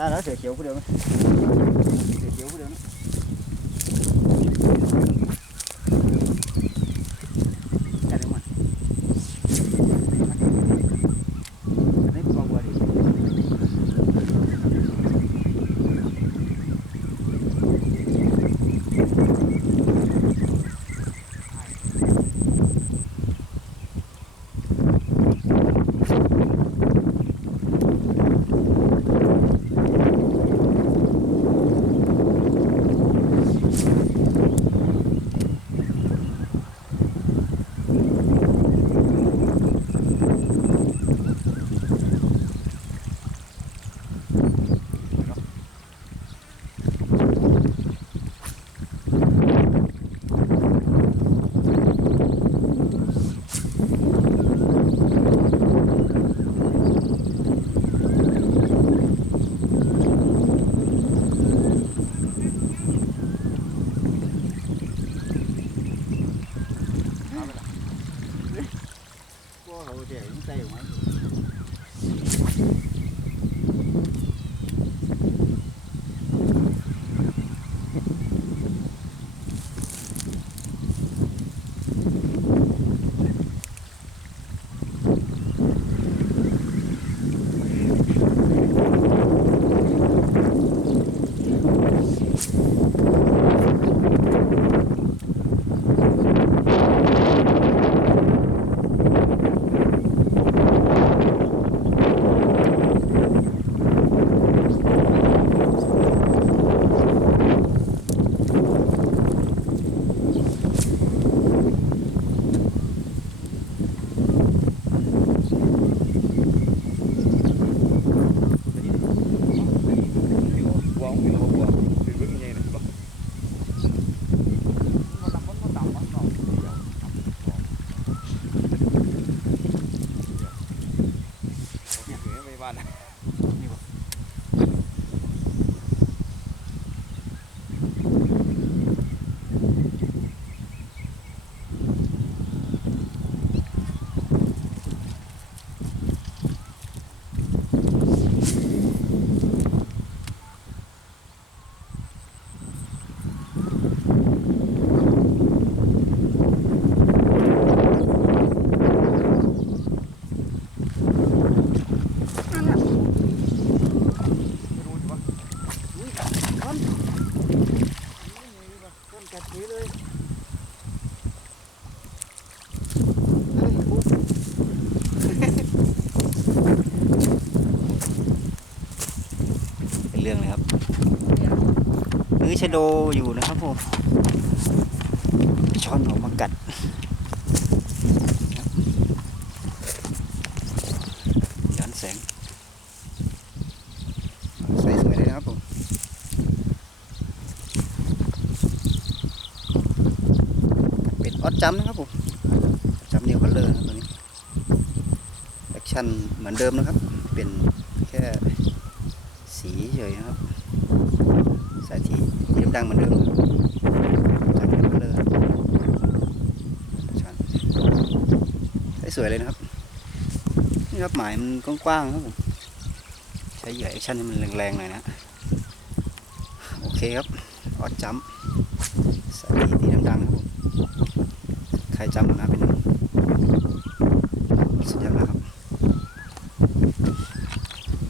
ta đã sửa chiếu có được không? Sửa chiếu có được không? Cái đúng không? Cái đấy con qua đi.เรื่องเลยครับนื้อชะโดอยู่นะครับผมช้อนออกมากัดย้อนแสงใส่สวยเลยนะครับผมเป็นออดจัมนะครับผมจัมเดียวกันเลยนะตัวนี้แอคชั่นเหมือนเดิมนะครับเป็นแค่สีเฉยนะครับสายทีดังเหมือนเดิมจับเดียวกันเลยใช้สวยเลยนะครับนี่ครับหมายมันกว้างๆครับผมใช้เหยื่อแอคชั่นให้มันแรงๆหน่อยนะโอเคครับออดจัมสายทีดังๆครับผมใครจำนะเป็นสุดยอดนะครับ